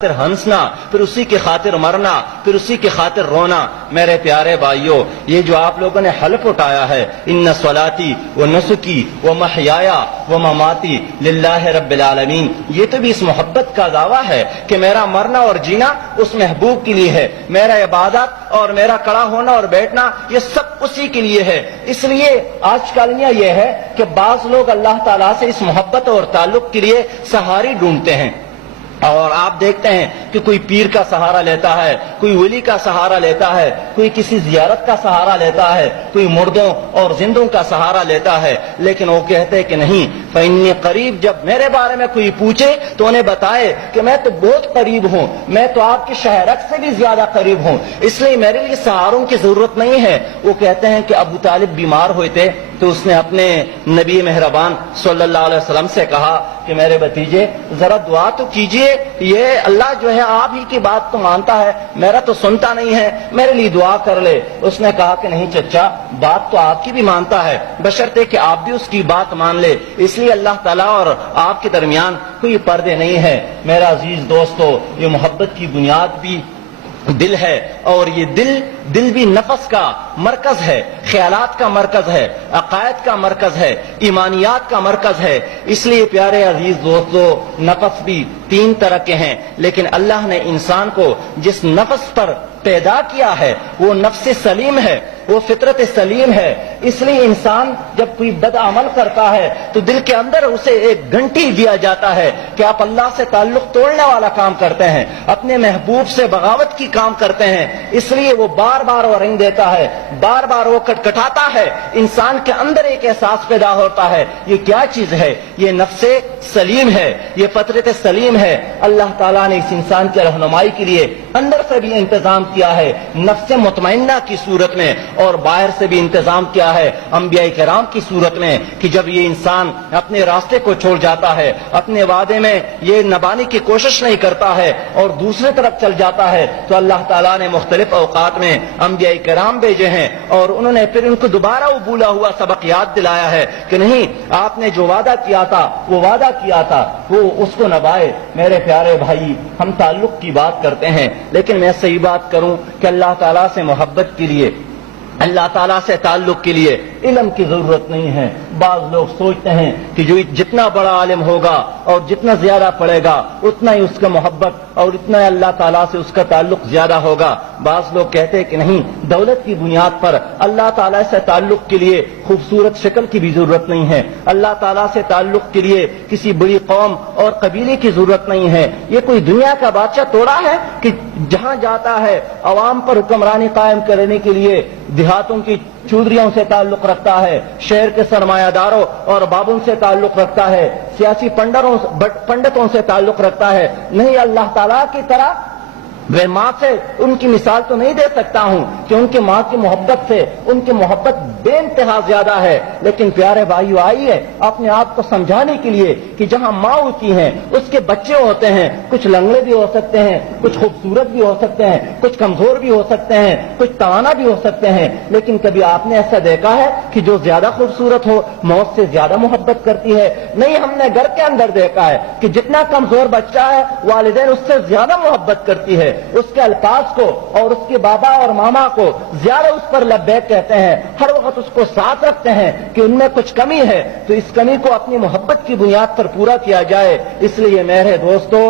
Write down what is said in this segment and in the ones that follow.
خاطر ہنسنا، پھر اسی کی خاطر مرنا، پھر اسی کی خاطر رونا۔ میرے پیارے بھائیوں، یہ جو آپ لوگوں نے حلف اٹھایا ہے ان صلاتی و نسکی و محیایا و مماتی للہ رب العالمین، یہ تو بھی اس محبت کا دعویٰ ہے کہ میرا مرنا اور جینا اس محبوب کے لیے ہے، میرا عبادت اور میرا کھڑا ہونا اور بیٹھنا یہ سب اسی کے لیے ہے۔ اس لیے آج کل یہ ہے کہ بعض لوگ اللہ تعالیٰ سے اس محبت اور تعلق کے لیے سہارے ڈھونڈتے ہیں، اور آپ دیکھتے ہیں کہ کوئی پیر کا سہارا لیتا ہے، کوئی ولی کا سہارا لیتا ہے، کوئی کسی زیارت کا سہارا لیتا ہے، کوئی مردوں اور زندوں کا سہارا لیتا ہے، لیکن وہ کہتے ہیں کہ نہیں فإنی قریب۔ جب میرے بارے میں کوئی پوچھے تو انہیں بتائے کہ میں تو بہت قریب ہوں، میں تو آپ کے شہرک سے بھی زیادہ قریب ہوں، اس لیے میرے لیے سہاروں کی ضرورت نہیں ہے۔ وہ کہتے ہیں کہ ابو طالب بیمار ہوئے تھے تو اس نے اپنے نبی مہربان صلی اللہ علیہ وسلم سے کہا کہ میرے بھتیجے ذرا دعا تو کیجئے، یہ اللہ جو ہے آپ ہی کی بات تو مانتا ہے، میرا تو سنتا نہیں ہے، میرے لیے دعا کر لے۔ اس نے کہا کہ نہیں چچا، بات تو آپ کی بھی مانتا ہے، بشرطے کہ آپ بھی اس کی بات مان لے، اس لیے اللہ تعالیٰ اور آپ کے درمیان کوئی پردے نہیں ہے۔ میرا عزیز دوستو، یہ محبت کی بنیاد بھی دل ہے، اور یہ دل بھی نفس کا مرکز ہے، خیالات کا مرکز ہے، عقائد کا مرکز ہے، ایمانیات کا مرکز ہے۔ اس لیے پیارے عزیز دوستو، نفس بھی تین طرح کے ہیں، لیکن اللہ نے انسان کو جس نفس پر پیدا کیا ہے وہ نفس سلیم ہے، وہ فطرت سلیم ہے۔ اس لیے انسان جب کوئی بد عمل کرتا ہے تو دل کے اندر اسے ایک گھنٹی دیا جاتا ہے کہ آپ اللہ سے تعلق توڑنے والا کام کرتے ہیں، اپنے محبوب سے بغاوت کی کام کرتے ہیں، اس لیے وہ بار بار وہ رنگ دیتا ہے، بار بار وہ کٹکھٹاتا ہے، انسان کے اندر ایک احساس پیدا ہوتا ہے یہ کیا چیز ہے، یہ نفس سلیم ہے، یہ فطرت سلیم ہے۔ اللہ تعالیٰ نے اس انسان کی رہنمائی کے لیے اندر سے بھی انتظام کیا ہے نفس مطمئنہ کی صورت میں، اور باہر سے بھی انتظام کیا ہے انبیاء کرام کی صورت میں، کہ جب یہ انسان اپنے راستے کو چھوڑ جاتا ہے، اپنے وعدے میں یہ نبھانے کی کوشش نہیں کرتا ہے اور دوسری طرف چل جاتا ہے، تو اللہ تعالیٰ نے مختلف اوقات میں انبیاء کرام بھیجے ہیں، اور انہوں نے پھر ان کو دوبارہ وہ بھولا ہوا سبق یاد دلایا ہے کہ نہیں، آپ نے جو وعدہ کیا تھا وہ وعدہ کیا تھا وہ اس کو نبھائے۔ میرے پیارے بھائی، ہم تعلق کی بات کرتے ہیں، لیکن میں صحیح بات کروں کہ اللہ تعالیٰ سے محبت کے لیے، اللہ تعالیٰ سے تعلق کے لیے علم کی ضرورت نہیں ہے۔ بعض لوگ سوچتے ہیں کہ جو جتنا بڑا عالم ہوگا اور جتنا زیادہ پڑھے گا اتنا ہی اس کا محبت اور اتنا ہی اللہ تعالیٰ سے اس کا تعلق زیادہ ہوگا۔ بعض لوگ کہتے ہیں کہ نہیں، دولت کی بنیاد پر اللہ تعالیٰ سے تعلق کے لیے خوبصورت شکل کی بھی ضرورت نہیں ہے، اللہ تعالیٰ سے تعلق کے لیے کسی بڑی قوم اور قبیلے کی ضرورت نہیں ہے۔ یہ کوئی دنیا کا بادشاہ توڑا ہے کہ جہاں جاتا ہے عوام پر حکمرانی قائم کرنے کے لیے دیہاتوں کی چودھریوں سے تعلق رکھتا ہے، شہر کے سرمایہ داروں اور بابوں سے تعلق رکھتا ہے، سیاسی پنڈتوں سے تعلق رکھتا ہے۔ نہیں، اللہ تعالیٰ کی طرح میں ماں سے ان کی مثال تو نہیں دے سکتا ہوں کہ ان کی ماں کی محبت سے ان کی محبت بے انتہا زیادہ ہے، لیکن پیارے بھائیو آئیے اپنے آپ کو سمجھانے کے لیے کہ جہاں ماں ہوتی ہیں اس کے بچے ہوتے ہیں، کچھ لنگڑے بھی ہو سکتے ہیں، کچھ خوبصورت بھی ہو سکتے ہیں، کچھ کمزور بھی ہو سکتے ہیں، کچھ توانا بھی ہو سکتے ہیں، لیکن کبھی آپ نے ایسا دیکھا ہے کہ جو زیادہ خوبصورت ہو موت سے زیادہ محبت کرتی ہے؟ نہیں، ہم نے گھر کے اندر دیکھا ہے کہ جتنا کمزور بچہ ہے والدین اس سے زیادہ محبت کرتی ہے، اس کے الفاظ کو اور اس کے بابا اور ماما کو زیادہ اس پر لبیک کہتے ہیں، ہر وقت اس کو ساتھ رکھتے ہیں کہ ان میں کچھ کمی ہے تو اس کمی کو اپنی محبت کی بنیاد پر پورا کیا جائے۔ اس لیے میرے دوستو،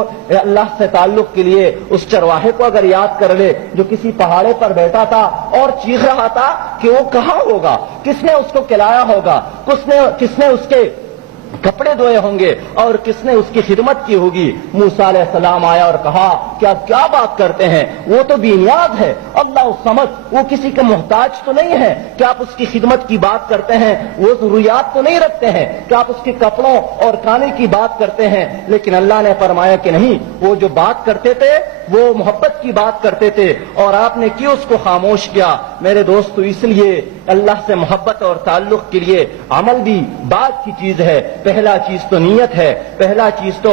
اللہ سے تعلق کے لیے اس چرواہے کو اگر یاد کر لے جو کسی پہاڑے پر بیٹھا تھا اور چیخ رہا تھا کہ وہ کہاں ہوگا، کس نے اس کو کھلایا ہوگا، کس نے اس کے کپڑے دھوئے ہوں گے اور کس نے اس کی خدمت کی ہوگی۔ موسیٰ علیہ السلام آیا اور کہا کہ آپ کیا بات کرتے ہیں، وہ تو بے نیاز ہے، اللہ الصمد، وہ کسی کے محتاج تو نہیں ہے کہ آپ اس کی خدمت کی بات کرتے ہیں، وہ ضروریات تو نہیں رکھتے ہیں کہ آپ اس کے کپڑوں اور کھانے کی بات کرتے ہیں۔ لیکن اللہ نے فرمایا کہ نہیں، وہ جو بات کرتے تھے وہ محبت کی بات کرتے تھے اور آپ نے کیوں اس کو خاموش کیا؟ میرے دوستو، اس لیے اللہ سے محبت اور تعلق کے لیے عمل بھی بات کی چیز ہے۔ پہلا چیز تو نیت ہے، پہلا چیز تو